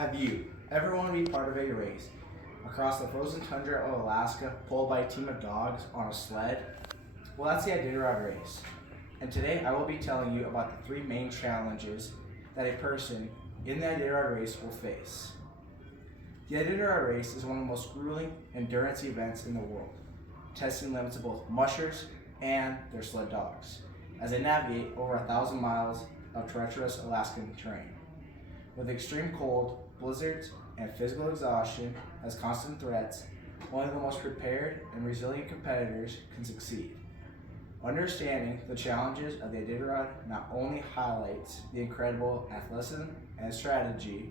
Have you ever wanted to be part of a race across the frozen tundra of Alaska pulled by a team of dogs on a sled? Well, that's the Iditarod race. And today I will be telling you about the three main challenges that a person in the Iditarod race will face. The Iditarod race is one of the most grueling endurance events in the world, testing limits of both mushers and their sled dogs as they navigate over 1,000 miles of treacherous Alaskan terrain. With extreme cold, blizzards, and physical exhaustion as constant threats, only the most prepared and resilient competitors can succeed. Understanding the challenges of the Iditarod not only highlights the incredible athleticism and strategy,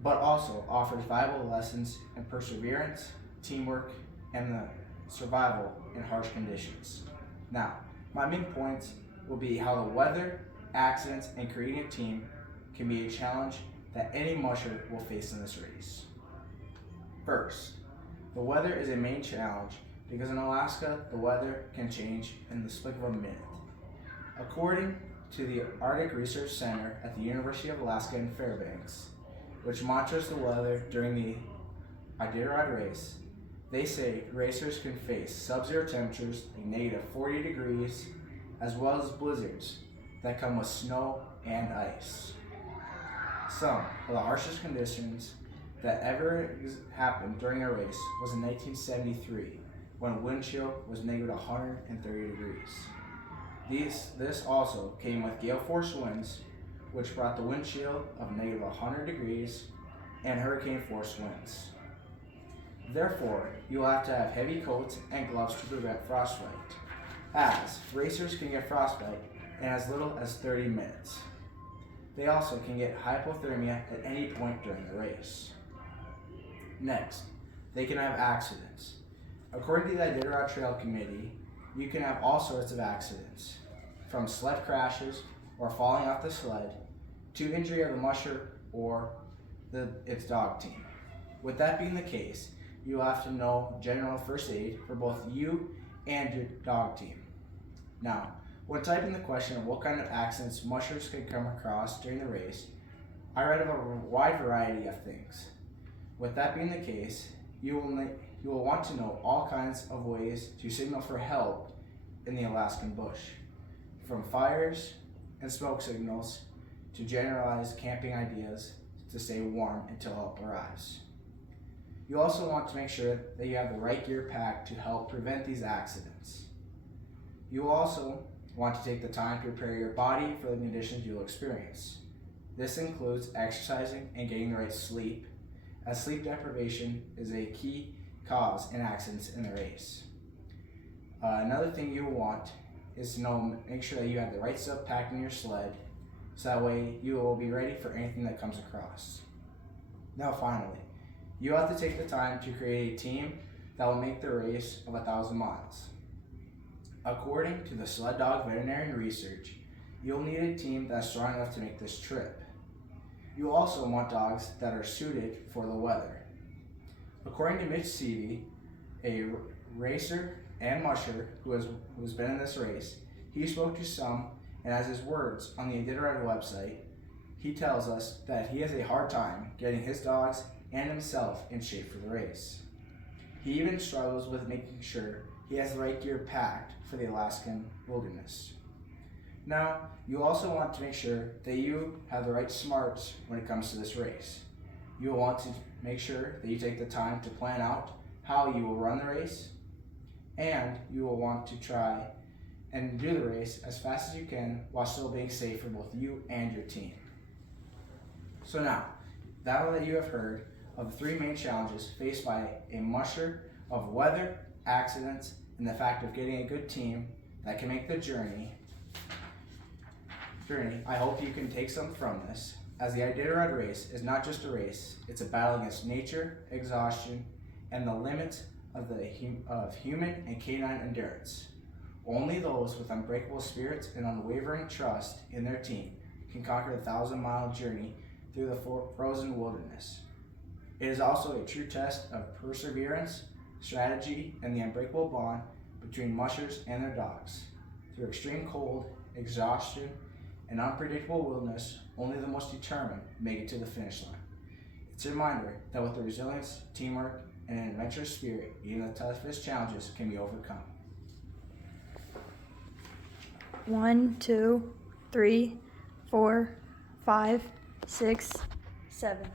but also offers valuable lessons in perseverance, teamwork, and the survival in harsh conditions. Now, my main points will be how the weather, accidents, and creating a team can be a challenge that any musher will face in this race. First, the weather is a main challenge because in Alaska, the weather can change in the split of a minute. According to the Arctic Research Center at the University of Alaska in Fairbanks, which monitors the weather during the Iditarod race, they say racers can face sub-zero temperatures like negative 40 degrees, as well as blizzards that come with snow and ice. Some of the harshest conditions that ever happened during a race was in 1973, when wind chill was negative 130 degrees. This also came with gale force winds, which brought the wind chill of negative 100 degrees and hurricane force winds. Therefore, you will have to have heavy coats and gloves to prevent frostbite, as racers can get frostbite in as little as 30 minutes. They also can get hypothermia at any point during the race. Next, they can have accidents. According to the Iditarod Trail Committee, you can have all sorts of accidents, from sled crashes or falling off the sled, to injury of the musher or its dog team. With that being the case, you will have to know general first aid for both you and your dog team. Now, when typing the question of what kind of accidents mushers could come across during the race, I read of a wide variety of things. With that being the case, you will want to know all kinds of ways to signal for help in the Alaskan bush, from fires and smoke signals to generalized camping ideas to stay warm until help arrives. You also want to make sure that you have the right gear packed to help prevent these accidents. You will also want to take the time to prepare your body for the conditions you'll experience. This includes exercising and getting the right sleep, as sleep deprivation is a key cause in accidents in the race. Another thing you will want is to make sure that you have the right stuff packed in your sled, so that way you will be ready for anything that comes across. Now finally, you have to take the time to create a team that will make the race of 1,000 miles. According to the Sled Dog Veterinarian Research, you'll need a team that's strong enough to make this trip. You also want dogs that are suited for the weather. According to Mitch Seavey, a racer and musher who's been in this race, he spoke to some, and as his words on the Iditarod website, he tells us that he has a hard time getting his dogs and himself in shape for the race. He even struggles with making sure he has the right gear packed for the Alaskan wilderness. Now, you also want to make sure that you have the right smarts when it comes to this race. You will want to make sure that you take the time to plan out how you will run the race, and you will want to try and do the race as fast as you can while still being safe for both you and your team. So now that you have heard of the three main challenges faced by a musher of weather, accidents, and the fact of getting a good team that can make the journey, I hope you can take some from this, as the Iditarod race is not just a race, it's a battle against nature, exhaustion, and the limits of human and canine endurance. Only those with unbreakable spirits and unwavering trust in their team can conquer the 1,000-mile journey through the frozen wilderness. It is also a true test of perseverance, strategy, and the unbreakable bond between mushers and their dogs. Through extreme cold, exhaustion, and unpredictable wilderness, only the most determined make it to the finish line. It's a reminder that with the resilience, teamwork, and an adventurous spirit, even the toughest challenges can be overcome. 1, 2, 3, 4, 5, 6, 7.